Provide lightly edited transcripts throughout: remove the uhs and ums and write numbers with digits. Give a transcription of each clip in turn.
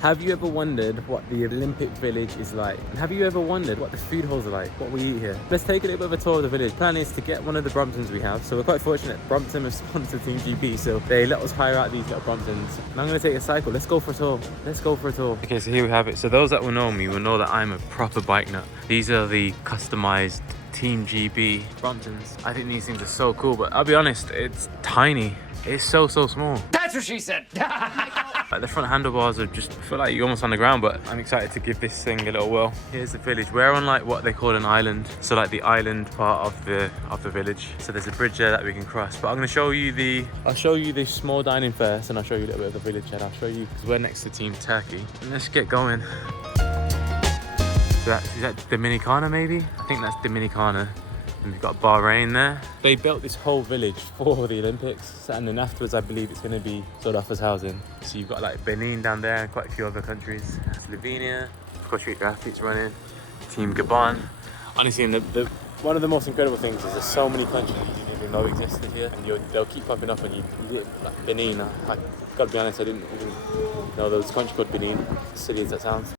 Have you ever wondered what the Olympic village is like? And have you ever wondered what the food halls are like, what we eat here? Let's take a little bit of a tour of the village. Plan is to get one of the Bromptons we have. So we're quite fortunate. Brompton has sponsored Team GB, so they let us hire out these little Bromptons. And I'm gonna take a cycle. Let's go for a tour. Let's go for a tour. Okay, so here we have it. So those that will know me will know that I'm a proper bike nut. These are the customized Team GB Bromptons. I think these things are so cool, but I'll be honest, it's tiny. It's so small. That's what she said. Like the front handlebars are just, I feel like you're almost on the ground, but I'm excited to give this thing a little whirl. Here's the village. We're on like what they call an island. So like the island part of the village. So there's a bridge there that we can cross. But I'm gonna show you I'll show you the small dining first, and I'll show you a little bit of the village, and I'll show you, because we're next to Team Turkey. And let's get going. Is that Dominicana maybe? I think that's Dominicana. And we've got Bahrain there. They built this whole village for the Olympics, and then afterwards I believe it's going to be sold off as housing. So you've got like Benin down there and quite a few other countries. Slovenia, of course your athletes running. Team Gabon. Honestly, and one of the most incredible things is there's so many countries you didn't even know existed here, and they'll keep popping up, and like Benin. I gotta be honest, I didn't even know there was a country called Benin, silly as that sounds.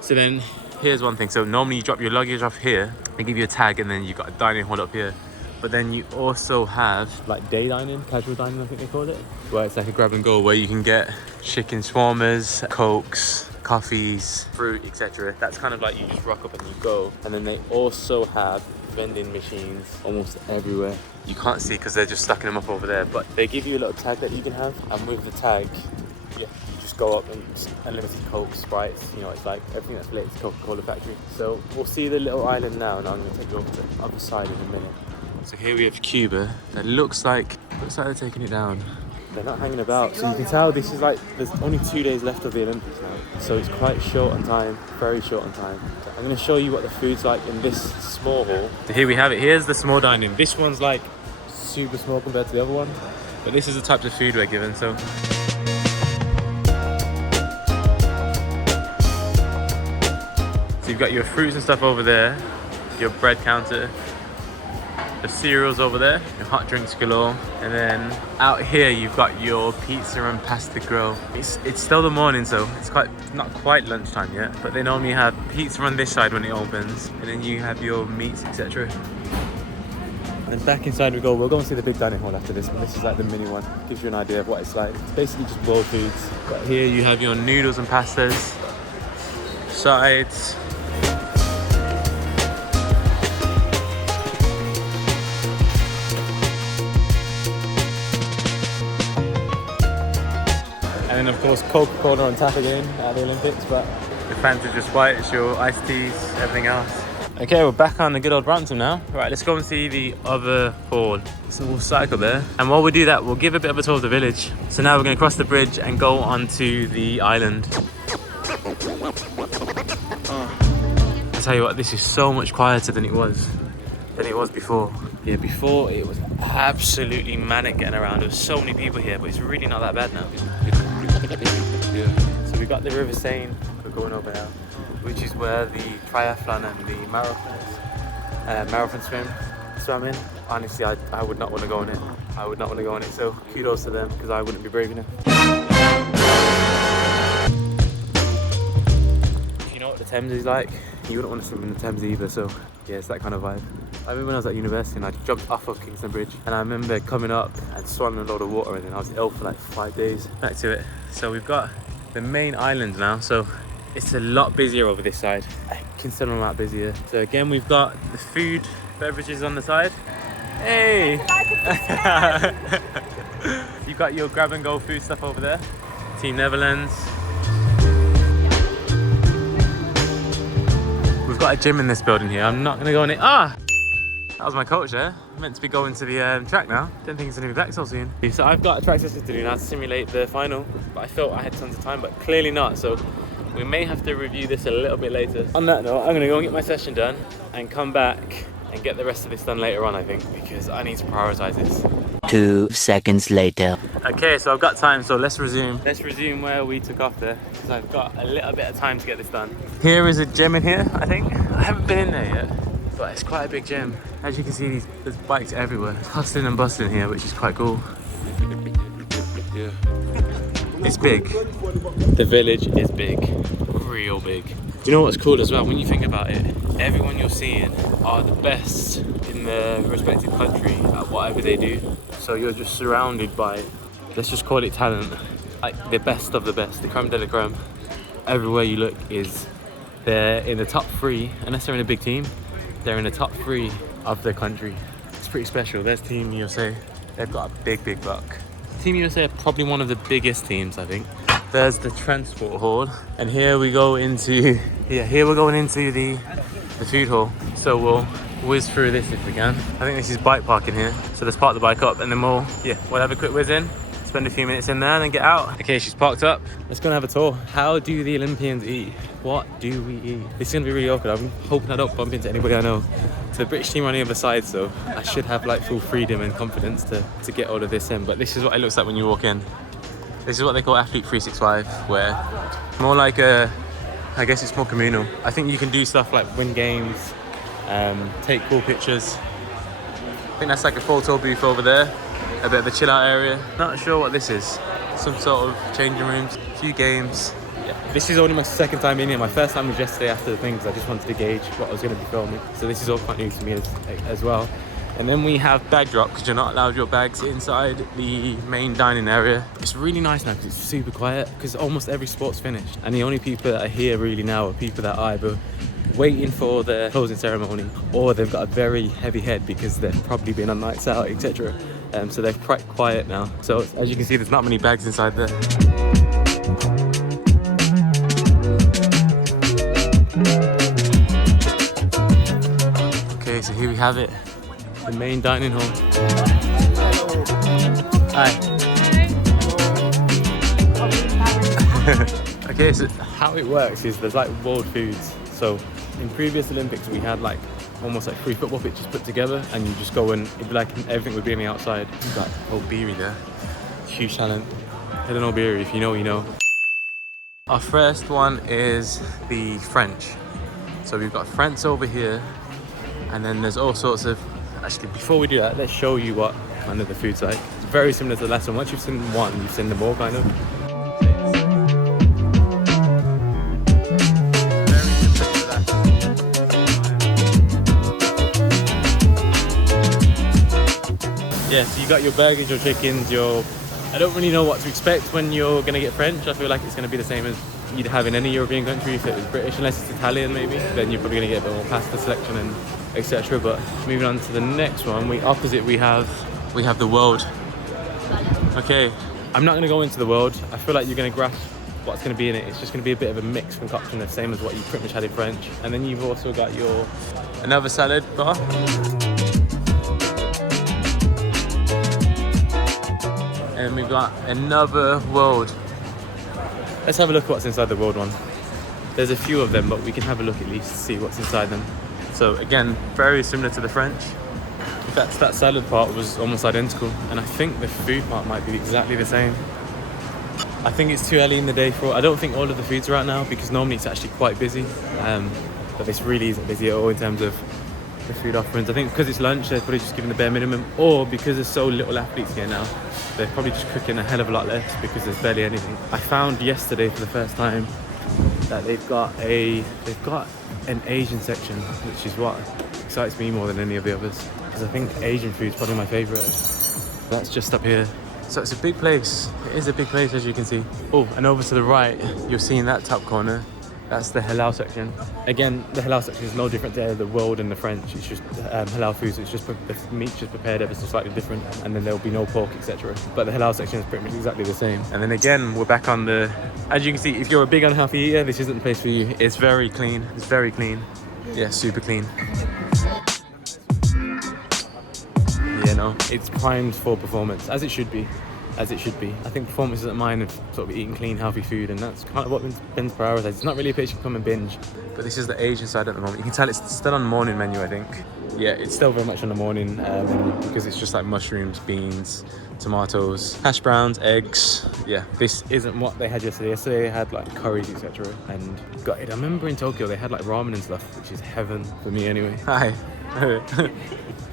So then, here's one thing. So normally you drop your luggage off here, they give you a tag, and then you got a dining hall up here. But then you also have like day dining, casual dining I think they call it, where it's like a grab and go, where you can get chicken shawarmas, cokes, coffees, fruit, etc. That's kind of like you just rock up and you go. And then they also have vending machines almost everywhere. You can't see because they're just stacking them up over there, but they give you a little tag that you can have, and with the tag, yeah, go up and unlimited Coke, Sprites, you know, it's like everything that's related to Coca-Cola factory. So we'll see the little island now, and I'm going to take you over to the other side in a minute. So here we have Cuba. That looks like they're taking it down. They're not hanging about, so you can tell this is like, there's only 2 days left of the Olympics now. So it's quite short on time, very short on time. I'm going to show you what the food's like in this small hall. So here we have it. Here's the small dining. This one's like super small compared to the other one, but this is the types of food we're given. So you've got your fruits and stuff over there, your bread counter, the cereals over there, your hot drinks galore, and then out here you've got your pizza and pasta grill. It's still the morning, so it's not quite lunchtime yet, but they normally have pizza on this side when it opens, and then you have your meats, etc. And back inside we go. We'll go and see the big dining hall after this one. This is like the mini one. Gives you an idea of what it's like. It's basically just world foods. But here you have your noodles and pastas, sides. And then of course Coca-Cola on tap again at the Olympics, but the Fanta just white, it's your iced teas, everything else. Okay, we're back on the good old Brompton now. Right, let's go and see the other hall. So we'll cycle there. And while we do that, we'll give a bit of a tour of the village. So now we're gonna cross the bridge and go onto the island. I tell you what, this is so much quieter than it was before. Yeah, before it was absolutely manic getting around. There was so many people here, but it's really not that bad now. Yeah. So we got the River Seine, we're going over now, which is where the triathlon and the marathon swam in. Honestly, I would not want to go in it. I would not want to go in it, so kudos to them, because I wouldn't be brave enough. If you know what the Thames is like, you wouldn't want to swim in the Thames either, so yeah, it's that kind of vibe. I remember when I was at university and I jumped off of Kingston Bridge, and I remember coming up and swallowing a load of water, and then I was ill for like 5 days. Back to it. So we've got the main island now, so it's a lot busier over this side, a considerable amount busier. So again, we've got the food, beverages on the side. Hey! You've got your grab and go food stuff over there. Team Netherlands. We've got a gym in this building here. I'm not gonna go in it. That was my coach there. I'm meant to be going to the track now. Didn't think it's gonna be back so soon. So I've got a track session to do now to simulate the final, but I thought I had tons of time, but clearly not. So we may have to review this a little bit later. On that note, I'm gonna go and get my session done and come back and get the rest of this done later on, I think, because I need to prioritize this. 2 seconds later. Okay, so I've got time, so let's resume. Let's resume where we took off there, because I've got a little bit of time to get this done. Here is a gym in here, I think. I haven't been in there yet, but it's quite a big gym. As you can see, there's bikes everywhere. It's hustling and bustling here, which is quite cool. Yeah. It's big. The village is big, real big. You know what's cool as well, when you think about it, everyone you're seeing are the best in their respective country at whatever they do. So you're just surrounded by, let's just call it talent, like the best of the best, the creme de la creme. Everywhere you look they're in the top 3, unless they're in a big team, they're in the top 3 of their country. It's pretty special. There's Team USA, they've got a big buck. Team USA are probably one of the biggest teams, I think. There's the transport hall, and here we go into, here we're going into the food hall. So we'll whiz through this if we can. I think this is bike parking here. So let's park the bike up and then we'll have a quick whiz in, spend a few minutes in there and then get out. Okay, she's parked up. Let's go and have a tour. How do the Olympians eat? What do we eat? This is gonna be really awkward. I'm hoping I don't bump into anybody I know. So the British team are on the other side, so I should have like full freedom and confidence to get all of this in. But this is what it looks like when you walk in. This is what they call Athlete 365, where more like I guess it's more communal. I think you can do stuff like win games, take cool pictures. I think that's like a photo booth over there, a bit of a chill out area. Not sure what this is. Some sort of changing rooms, a few games. Yeah. This is only my second time in here. My first time was yesterday after the things. I just wanted to gauge what I was going to be filming. So this is all quite new to me as well. And then we have bag drop, because you're not allowed your bags inside the main dining area. It's really nice now because it's super quiet, because almost every sport's finished. And the only people that are here really now are people that are either waiting for the closing ceremony, or they've got a very heavy head because they've probably been on nights out, etc. So they're quite quiet now. So as you can see, there's not many bags inside there. Okay, so here we have it. The main dining hall. Hi. Okay, so how it works is there's like world foods. So in previous Olympics we had like almost like 3 football pitches put together, and you just go and it'd be like everything would be on the outside. You've got Obiri there, huge talent. Helen Obiri, if you know, you know. Our first one is the French. So we've got French over here, and then there's all sorts of. Actually, before we do that, let's show you what kind of the food's like. It's very similar to the last one. Once you've seen one, you've seen them all, kind of. Very similar to that. Yeah, so you got your burgers, your chickens, I don't really know what to expect when you're gonna get French. I feel like it's gonna be the same as you'd have in any European country if it was British, unless it's Italian maybe. Then you're probably gonna get a bit more pasta selection and etc. But moving on to the next one, we have the world. Okay, I'm not gonna go into the world. I feel like you're gonna grasp what's gonna be in it. It's just gonna be a bit of a mixed concoction, the same as what you pretty much had in French. And then you've also got another salad bar. And we've got another world. Let's have a look at what's inside the world one. There's a few of them, but we can have a look at least to see what's inside them. So again, very similar to the French. In fact, that salad part was almost identical, and I think the food part might be exactly the same. I think it's too early in the day I don't think all of the foods are out now, because normally it's actually quite busy. But this really isn't busy at all in terms of the food offerings. I think because it's lunch, they're probably just giving the bare minimum, or because there's so little athletes here now, they're probably just cooking a hell of a lot less because there's barely anything. I found yesterday for the first time that they've got an Asian section, which is what excites me more than any of the others, because I think Asian food is probably my favourite. That's just up here. So it's a big place. It is a big place, as you can see. Oh, and over to the right, you're seeing that top corner. That's the halal section. Again, the halal section is no different to the world and the French. It's just halal foods. It's just the meat's just prepared ever so slightly different, and then there'll be no pork, etc. But the halal section is pretty much exactly the same. And then again, we're back on the. As you can see, if you're a big unhealthy eater, this isn't the place for you. It's very clean. It's very clean. Yeah, super clean. Yeah, no, it's primed for performance, as it should be. As it should be. I think performance isn't mine of sort of eating clean, healthy food, and that's kind of what Ben's prioritised. It's not really a place you can come and binge. But this is the Asian side at the moment. You can tell it's still on the morning menu, I think. Yeah, it's still very much on the morning because it's just like mushrooms, beans, tomatoes, hash browns, eggs. Yeah, this isn't what they had yesterday. Yesterday they had like curries, etc. And got it. I remember in Tokyo they had like ramen and stuff, which is heaven for me anyway. Hi.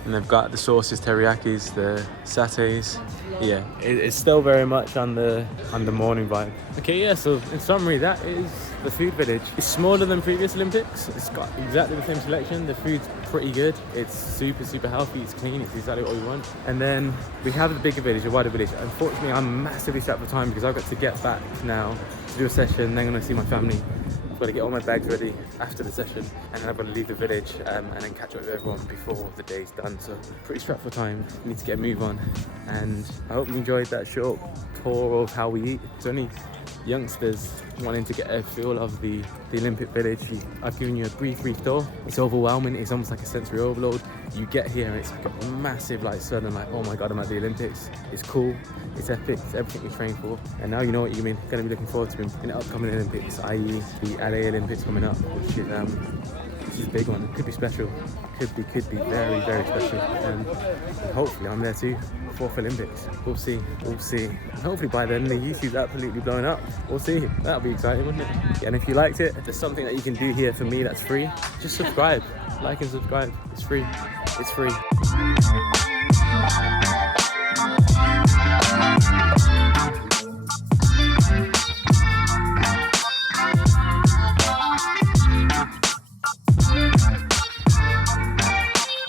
And they've got the sauces, teriyakis, the satays. Yeah, it's still very much on the morning vibe. Okay, yeah, so in summary, that is the food village. It's smaller than previous Olympics. It's got exactly the same selection. The food's pretty good. It's super healthy. It's clean. It's exactly what we want. And then we have the bigger village, the wider village. Unfortunately, I'm massively strapped for time because I've got to get back now to do a session. Then I'm going to see my family. I've got to get all my bags ready after the session, and then I've got to leave the village and then catch up with everyone before the day's done. So pretty strapped for time. Need to get a move on. And I hope you enjoyed that short tour of how we eat. It's only youngsters wanting to get a feel of the Olympic village. I've given you a brief tour. It's overwhelming. It's almost like a sensory overload. You get here and it's like a massive like sudden like, oh my god, I'm at the Olympics. It's cool, it's epic, it's everything we trained for. And now you know what you're going to be looking forward to in the upcoming Olympics, i.e. the LA Olympics coming up, which is this is a big one. It could be special. Could be very special. And hopefully I'm there too. 4th Olympics. We'll see. And hopefully by then the YouTube's absolutely blowing up. We'll see. That'll be exciting, wouldn't it? And if you liked it, there's something that you can do here for me that's free. Just subscribe. Like and subscribe. It's free. It's free.